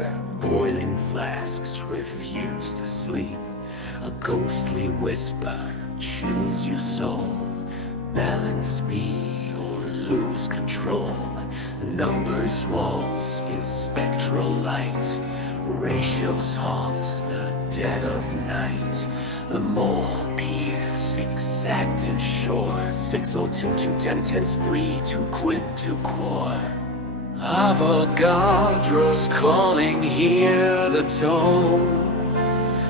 where boiling flasks refuse to sleep. A ghostly whisper chills your soul. Balance me or lose control. Numbers waltz in spectral light. Ratios haunt the dead of night. The mole appears exact and sure. 602 210 10's free to quit to core. Avogadro's calling, hear the tone.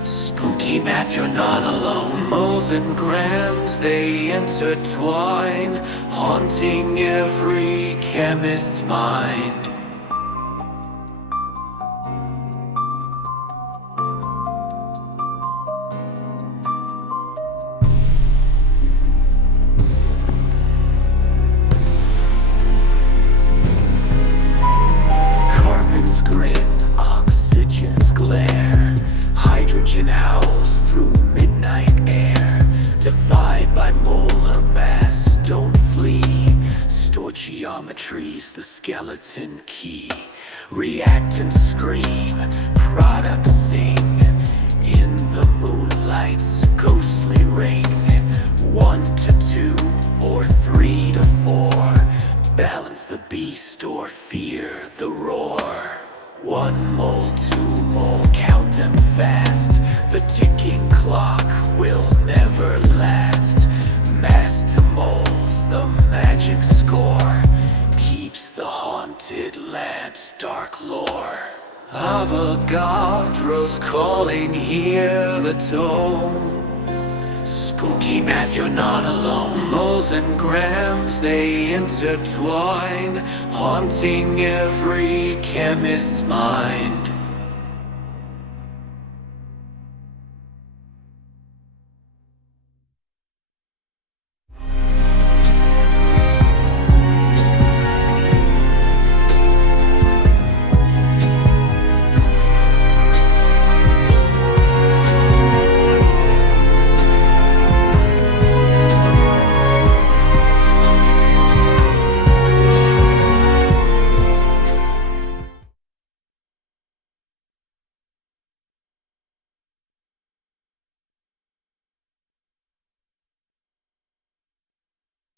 Spooky math, you're not alone. Moles and grams, they intertwine, haunting every chemist's mind. Carbon's grin, oxygen's glare. Hydrogen howls through midnight air. Divide by molar mass, don't flee. Stoichiometry's the skeleton key. Reactants scream, products sing. In the moonlight's ghostly ring. 1 to 2 or 3 to 4. Balance the beast or fear the roar. 1 mole, 2 mole, count them fast. The ticking clock will never last. Mass to moles, the magic score keeps the haunted lab's dark lore. Avogadro's calling, hear the tone. Spooky math, you're not alone. Moles and grams, they intertwine, haunting every chemist's mind.